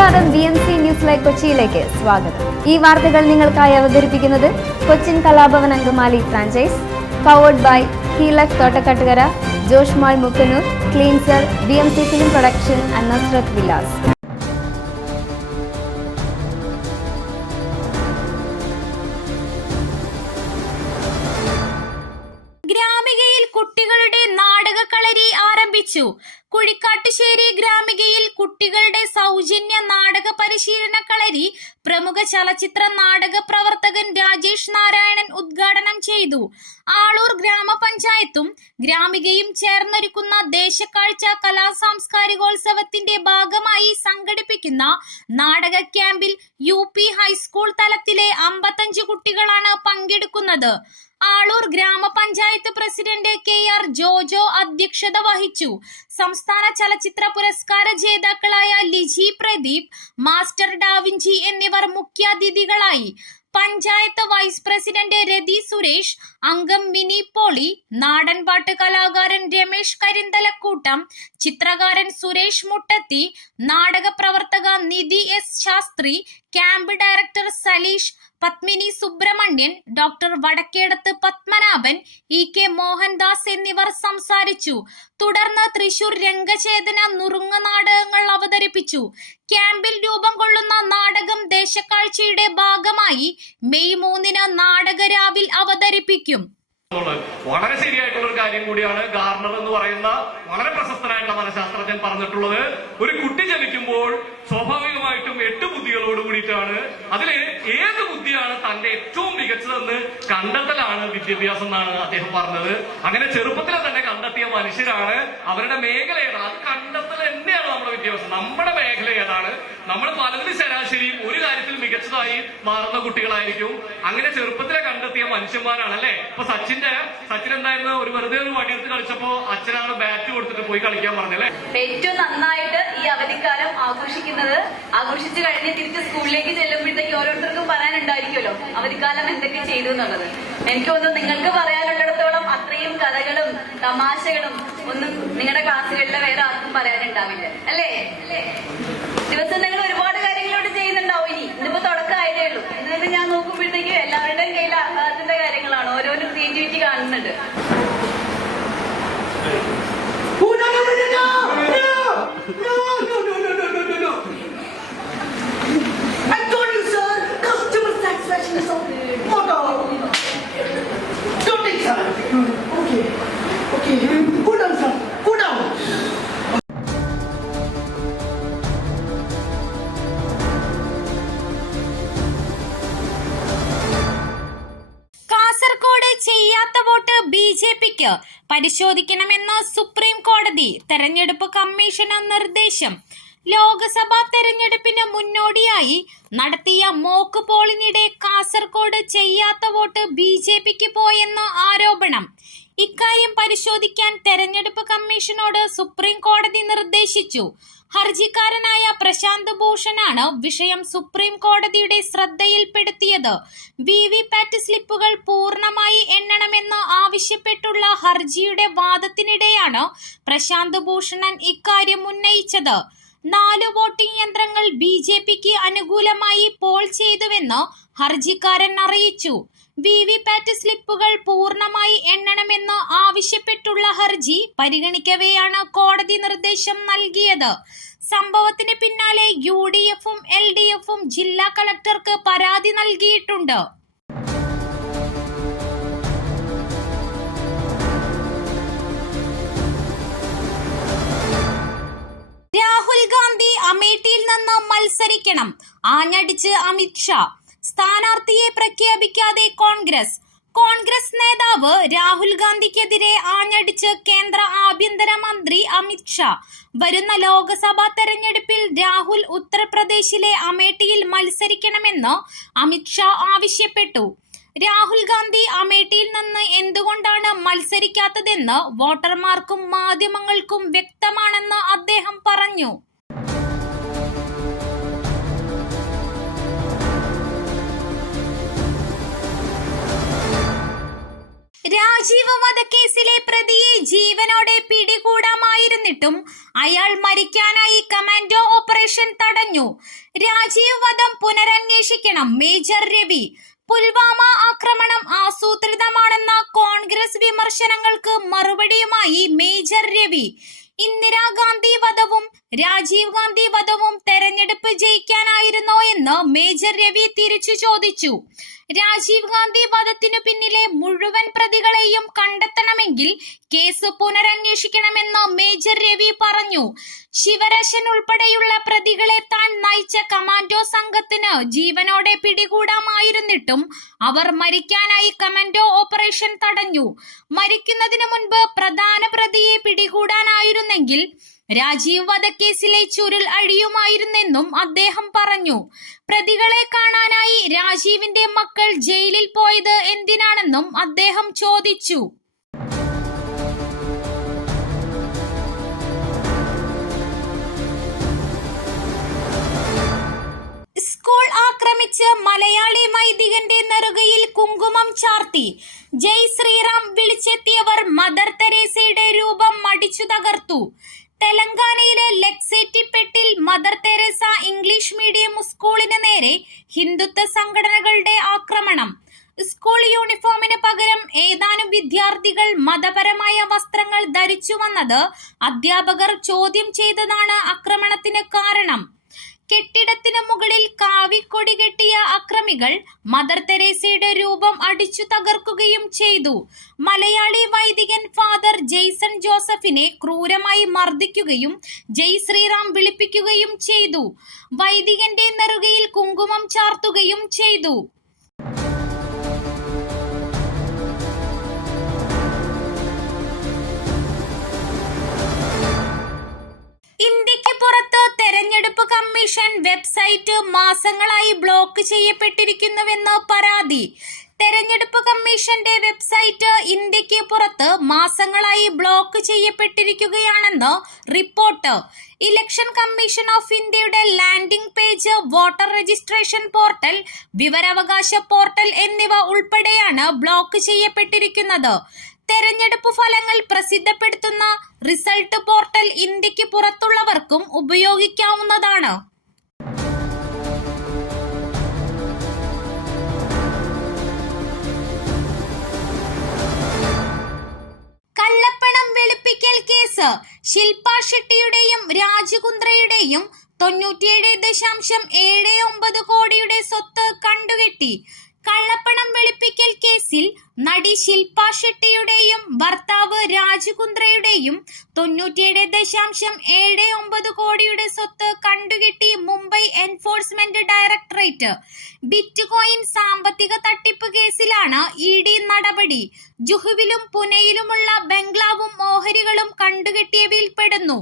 നമസ്കാരം, BMC news live കൊച്ചിയിലേക്ക് സ്വാഗതം. ഈ വാർത്തകൾ നിങ്ങൾക്കായി അവതരിപ്പിക്കുന്നത് Cochin Kalabhavan Angamaly franchise, powered by ഹീലക് Thottakkattukara, Josh mall Mookkannoor, cleanser, BMC film production and Nasrath Vilas. ഗ്രാമികയിൽ കുട്ടികളുടെ നാടകക്കളരി ആരംഭിച്ചു. കുഴിക്കാട്ടുശ്ശേരി ഗ്രാമികയിൽ കുട്ടികളുടെ സൗജന്യ നാടക പരിശീലന കളരി പ്രമുഖ ചലച്ചിത്ര നാടക പ്രവർത്തകൻ രാജേഷ് നാരായണൻ ഉദ്ഘാടനം ചെയ്തു. ആളൂർ ഗ്രാമപഞ്ചായത്തും ഗ്രാമികയും ചേർന്നൊരുക്കുന്ന ദേശക്കാഴ്ച കലാ സാംസ്കാരികോത്സവത്തിന്റെ ഭാഗമായി സംഘടിപ്പിക്കുന്ന നാടക ക്യാമ്പിൽ UP ഹൈസ്കൂൾ തലത്തിലെ 55 കുട്ടികളാണ് പങ്കെടുക്കുന്നത്. ആളൂർ ഗ്രാമപഞ്ചായത്ത് പ്രസിഡന്റ് KR ജോജോ അധ്യക്ഷത വഹിച്ചു. സംസ്ഥാന ചലച്ചിത്ര പുരസ്കാര ജേതാക്കളായ ലിജി പ്രദീപ്, മാസ്റ്റർ ഡാവിഞ്ചി എന്നിവർ മുഖ്യാതിഥികളായി. പഞ്ചായത്ത് വൈസ് പ്രസിഡന്റ് രതി സുരേഷ്, അംഗം മിനി പോളി, നാടൻപാട്ട് കലാകാരൻ രമേശ് കരിന്തലക്കൂട്ടം, ചിത്രകാരൻ സുരേഷ് മുട്ടത്തി, നാടക പ്രവർത്തക Nidhi S Shastri, camp director Saleesh, Padmini Subrahmanyan, doctor Vadakkedathu Padmanabhan, EK Mohandas എന്നിവർ സംസാരിച്ചു. തുടർന്ന് തൃശൂർ രംഗചേതന നുറുങ്ങ നാടകങ്ങൾ അവതരിപ്പിച്ചു. ക്യാമ്പിൽ രൂപം കൊള്ളുന്ന നാടകം ദേശക്കാഴ്ചയുടെ ഭാഗമായി മെയ് 3 നാടകരാവിൽ അവതരിപ്പിക്കും. വളരെ ശരിയായിട്ടുള്ള ഒരു കാര്യം കൂടിയാണ് ഗാർണർ എന്ന് പറയുന്ന വളരെ പ്രശസ്തനായിട്ടുള്ള മനഃശാസ്ത്രജ്ഞൻ പറഞ്ഞിട്ടുള്ളത്. ഒരു കുട്ടി ജനിക്കുമ്പോൾ സ്വാഭാവികമായിട്ടും 8 ബുദ്ധികളോട് കൂടിയിട്ടാണ്. അതില് ഏത് ബുദ്ധിയാണ് തന്റെ ഏറ്റവും മികച്ചതെന്ന് കണ്ടെത്തലാണ് വിദ്യാഭ്യാസം എന്നാണ് അദ്ദേഹം പറഞ്ഞത്. അങ്ങനെ ചെറുപ്പത്തിലെ തന്നെ കണ്ടെത്തിയ മനുഷ്യരാണ്. അവരുടെ മേഖല ഏതാണ് അത് കണ്ടെത്തൽ തന്നെയാണ് നമ്മുടെ വിദ്യാഭ്യാസം. നമ്മുടെ മേഖല ഏതാണ്, നമ്മൾ പലതിലും ശരാശരിയും ഒരു കാര്യത്തിൽ മികച്ചതായി മാറുന്ന കുട്ടികളായിരിക്കും. അങ്ങനെ ചെറുപ്പത്തിലെ കണ്ടെത്തിയ മനുഷ്യന്മാരാണ് അല്ലെ. ഇപ്പൊ സച്ചിൻ എന്തായിരുന്നു, ഒരു വെറുതെ ഒരു വടിയെടുത്ത് കളിച്ചപ്പോ അച്ഛനാണ് ബാറ്റ് കൊടുത്തിട്ട് പോയി കളിക്കാൻ പറഞ്ഞല്ലേ. ഏറ്റവും നന്നായിട്ട് ഈ അവധിക്കാലം ആഘോഷിച്ചു കഴിഞ്ഞ് തിരിച്ച് സ്കൂളിലേക്ക് ചെല്ലുമ്പോഴത്തേക്ക് ഓരോരുത്തർക്കും പറയാനുണ്ടായിരിക്കുമല്ലോ അവധിക്കാലം എന്തൊക്കെ ചെയ്തു എന്നുള്ളത്. എനിക്ക് തോന്നുന്നു നിങ്ങൾക്ക് പറയാനുള്ളിടത്തോളം അത്രയും കഥകളും തമാശകളും ഒന്നും നിങ്ങളുടെ ക്ലാസ്സുകളിൽ വേറെ ആർക്കും പറയാനുണ്ടാവില്ല അല്ലേ. ദിവസം നിങ്ങൾ ഒരുപാട് കാര്യങ്ങളോട് ചെയ്യുന്നുണ്ടാവും. ഇന്നിപ്പോ തുടക്കമായതേ ഉള്ളൂ. ഇന്ന് ഞാൻ നോക്കുമ്പോഴത്തേക്കും എല്ലാവരുടെയും കയ്യിൽ ആഹ്ലാദത്തിന്റെ കാര്യങ്ങളാണ്, ഓരോരോ ക്രിയേറ്റിവിറ്റി കാണുന്നുണ്ട്. ചെയ്യാത്ത വോട്ട് BJPക്ക് പരിശോധിക്കണമെന്ന് സുപ്രീം കോടതി. തെരഞ്ഞെടുപ്പ് കമ്മീഷന് നിർദ്ദേശം. ലോക്സഭാ തെരഞ്ഞെടുപ്പിന് മുന്നോടിയായി നടത്തിയ മോക്ക് പോളിനിടെ കാസർഗോഡ് ചെയ്യാത്ത വോട്ട് BJPക്ക് പോയെന്ന് ആരോപണം. ഇക്കാര്യം പരിശോധിക്കാൻ തെരഞ്ഞെടുപ്പ് കമ്മീഷനോട് സുപ്രീം കോടതി നിർദ്ദേശിച്ചു. ഹർജിക്കാരനായ പ്രശാന്ത് ഭൂഷണാണ് വിഷയം സുപ്രീം കോടതിയുടെ ശ്രദ്ധയിൽപ്പെടുത്തിയത്. VVPAT സ്ലിപ്പുകൾ പൂർണ്ണമായി എണ്ണണമെന്ന് ആവശ്യപ്പെട്ടുള്ള ഹർജിയുടെ വാദത്തിനിടെയാണ് പ്രശാന്ത് ഭൂഷണൻ ഇക്കാര്യം ഉന്നയിച്ചത്. 4 വോട്ടിംഗ് യന്ത്രങ്ങൾ BJPക്ക് അനുകൂലമായി പോൾ ചെയ്തുവെന്ന് ഹർജിക്കാരൻ അറിയിച്ചു. VVPAT സ്ലിപ്പുകൾ പൂർണ്ണമായി എണ്ണണമെന്ന് ആവശ്യപ്പെട്ടുള്ള ഹർജി പരിഗണിക്കവെയാണ് കോടതി നിർദ്ദേശം നൽകിയത്. സംഭവത്തിന് പിന്നാലെ UDFും LDFും ജില്ലാ കളക്ടർക്ക് പരാതി നൽകിയിട്ടുണ്ട്. രാഹുൽ ഗാന്ധി അമേഠിയിൽ നിന്ന് മത്സരിക്കണം, ആഞ്ഞടിച്ച് അമിത് ഷാ. സ്ഥാനാർത്ഥിയെ പ്രഖ്യാപിക്കാതെ കോൺഗ്രസ് നേതാവ് രാഹുൽ ഗാന്ധിക്കെതിരെ ആഞ്ഞടിച്ച് കേന്ദ്ര ആഭ്യന്തരമന്ത്രി അമിത് ഷാ. വരുന്ന ലോക്സഭാ തെരഞ്ഞെടുപ്പിൽ രാഹുൽ ഉത്തർപ്രദേശിലെ അമേഠിയിൽ മത്സരിക്കണമെന്ന് അമിത് ഷാ ആവശ്യപ്പെട്ടു. രാഹുൽ ഗാന്ധി അമേഠിയിൽ നിന്ന് എന്തുകൊണ്ടാണ് മത്സരിക്കാത്തതെന്ന് വോട്ടർമാർക്കും മാധ്യമങ്ങൾക്കും വ്യക്തമാണെന്ന് അദ്ദേഹം പറഞ്ഞു. രാജീവ് വധക്കേസിലെ പ്രതിയെ ജീവനോടെ പിടികൂടാമായിരുന്നിട്ടും അയാൾ മരിക്കാനായി കമാൻഡോ ഓപ്പറേഷൻ തടഞ്ഞു. രാജീവ് വധം പുനരന്വേഷിക്കണം മേജർ രവി. പുൽവാമ ആക്രമണം ആസൂത്രിതമാണെന്ന കോൺഗ്രസ് വിമർശനങ്ങൾക്ക് മറുപടിയുമായി മേജർ രവി. ഇന്ദിരാഗാന്ധി വധവും രാജീവ് ഗാന്ധി വധവും തെരഞ്ഞെടുപ്പ് ജയിക്കാനായിരുന്നോ എന്ന് മേജർ രവി തിരിച്ചു ചോദിച്ചു. രാജീവ് ഗാന്ധി വധത്തിനു പിന്നിലെ മുഴുവൻ പ്രതികളെയും കണ്ടെത്തണമെങ്കിൽ കേസ് പുനരന്വേഷിക്കണമെന്ന് മേജർ രവി പറഞ്ഞു. ശിവരശൻ ഉൾപ്പെടെയുള്ള പ്രതികളെ താൻ നയിച്ച കമാൻഡോ സംഘത്തിന് ജീവനോടെ പിടികൂടാമായിരുന്നിട്ടും അവർ മരിക്കാനായി കമാൻഡോ ഓപ്പറേഷൻ തടഞ്ഞു. മരിക്കുന്നതിന് മുൻപ് പ്രധാന പ്രതിയെ പിടികൂടാനായിരുന്നെങ്കിൽ രാജീവ് വധക്കേസിലെ ചുരുൾ അഴിയുമായിരുന്നെന്നും അദ്ദേഹം പറഞ്ഞു. പ്രതികളെ കാണാനായി രാജീവിന്റെ മക്കൾ ജയിലിൽ പോയത് എന്തിനാണെന്നും അദ്ദേഹം ചോദിച്ചു. സ്കൂൾ ആക്രമിച്ച് മലയാളി വൈദികന്റെ നെറുകയിൽ കുങ്കുമം ചാർത്തി. ജയ് ശ്രീറാം വിളിച്ചെത്തിയവർ മദർ തെരേസയുടെ രൂപം മടിച്ചു തകർത്തു. തെലങ്കാനയിലെ ലക്സേറ്റിപ്പെട്ടിൽ മദർ തെരേസ ഇംഗ്ലീഷ് മീഡിയം സ്കൂളിന് നേരെ ഹിന്ദുത്വ സംഘടനകളുടെ ആക്രമണം. സ്കൂൾ യൂണിഫോമിന് പകരം ഏതാനും വിദ്യാർത്ഥികൾ മതപരമായ വസ്ത്രങ്ങൾ ധരിച്ചു വന്നത് അധ്യാപകർ ചോദ്യം ചെയ്തതാണ് ആക്രമണത്തിന് കാരണം. കെട്ടിടത്തിന് മുകളിൽ കാവിക്കൊടി കെട്ടിയ അക്രമികൾ മദർ തെരേസയുടെ രൂപം അടിച്ചു തകർക്കുകയും ചെയ്തു. മലയാളി വൈദികൻ ഫാദർ ജെയ്സൺ ജോസഫിനെ ക്രൂരമായി മർദ്ദിക്കുകയും ജയ് ശ്രീറാം വിളിപ്പിക്കുകയും ചെയ്തു. വൈദികന്റെ നെറുകയിൽ കുങ്കുമം ചാർത്തുകയും ചെയ്തു. ഇന്ത്യക്ക് പുറത്ത് തെരഞ്ഞെടുപ്പ് കമ്മീഷൻ വെബ്സൈറ്റ് മാസങ്ങളായി ബ്ലോക്ക് ചെയ്യപ്പെട്ടിരിക്കുന്നുവെന്ന് പരാതി. തെരഞ്ഞെടുപ്പ് കമ്മീഷന്റെ വെബ്സൈറ്റ് ഇന്ത്യക്ക് പുറത്ത് മാസങ്ങളായി ബ്ലോക്ക് ചെയ്യപ്പെട്ടിരിക്കുകയാണെന്ന് റിപ്പോർട്ട്. ഇലക്ഷൻ കമ്മീഷൻ ഓഫ് ഇന്ത്യയുടെ landing page, voter registration portal, വിവരാവകാശ പോർട്ടൽ എന്നിവ ഉൾപ്പെടെയാണ് ബ്ലോക്ക് ചെയ്യപ്പെട്ടിരിക്കുന്നത്. തെരഞ്ഞെടുപ്പ് ഫലങ്ങൾ പ്രസിദ്ധപ്പെടുത്തുന്ന റിസൾട്ട് പോർട്ടൽ ഇന്ത്യക്ക് പുറത്തുള്ളവർക്കും ഉപയോഗിക്കാവുന്നതാണ്. കള്ളപ്പണം വെളുപ്പിക്കൽ കേസ്. ശിൽപ ഷെട്ടിയുടെയും രാജ് കുന്ദ്രയുടെയും 97.79 കോടിയുടെ സ്വത്ത് കണ്ടുകെട്ടി. കള്ളപ്പണം വെളുപ്പിക്കൽ കേസിൽ നടി ശിൽപ ഷെട്ടിയുടെയും ഭർത്താവ് രാജ് കുന്ദ്രയുടെയും 97.79 കോടിയുടെ സ്വത്ത് കണ്ടുകെട്ടി Mumbai enforcement directorate. Bitcoin സാമ്പത്തിക തട്ടിപ്പ് കേസിലാണ് ED നടപടി. ജുഹുവിലും പുനെയിലുമുള്ള ബംഗ്ലാവും ഓഹരികളും കണ്ടുകെട്ടിയവയിൽ പെടുന്നു.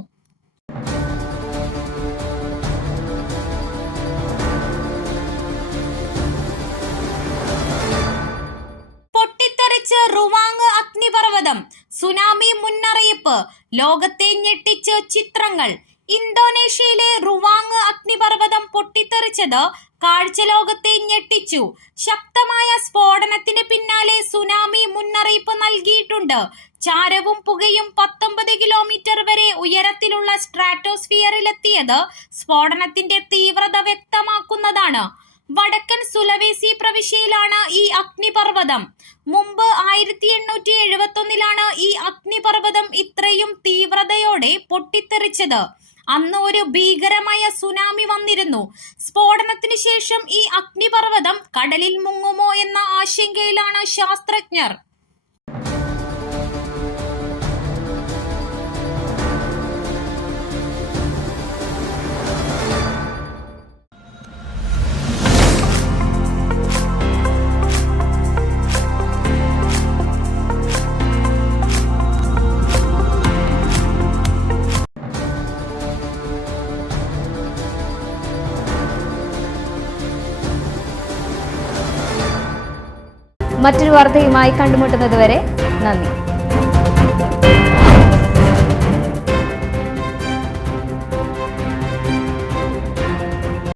പൊട്ടിത്തെറിച്ച് റുവാങ് അഗ്നിപർവ്വതം. സുനാമി മുന്നറിയിപ്പ്. ലോകത്തെ ഞെട്ടിച്ച് ചിത്രങ്ങൾ. ഇന്തോനേഷ്യയിലെ റുവാങ് അഗ്നിപർവ്വതം പൊട്ടിത്തെറിച്ചത് കാഴ്ചലോകത്തെ ഞെട്ടിച്ചു. ശക്തമായ സ്ഫോടനത്തിന് പിന്നാലെ സുനാമി മുന്നറിയിപ്പ് നൽകിയിട്ടുണ്ട്. ചാരവും പുകയും 19 കിലോമീറ്റർ വരെ ഉയരത്തിലുള്ള സ്ട്രാറ്റോസ്ഫിയറിലെത്തിയത് സ്ഫോടനത്തിന്റെ തീവ്രത വ്യക്തമാക്കുന്നതാണ്. വടക്കൻ സുലവേസി പ്രവിശ്യയിലാണ് ഈ അഗ്നിപർവ്വതം. മുമ്പ് 1871 ഈ അഗ്നിപർവ്വതം ഇത്രയും തീവ്രതയോടെ പൊട്ടിത്തെറിച്ചത്. അന്ന് ഒരു ഭീകരമായ സുനാമി വന്നിരുന്നു. സ്ഫോടനത്തിന് ശേഷം ഈ അഗ്നിപർവ്വതം കടലിൽ മുങ്ങുമോ എന്ന ആശങ്കയിലാണ് ശാസ്ത്രജ്ഞർ. മറ്റൊരു വാർത്തയുമായി കണ്ടുമുട്ടുന്നതുവരെ നന്ദി.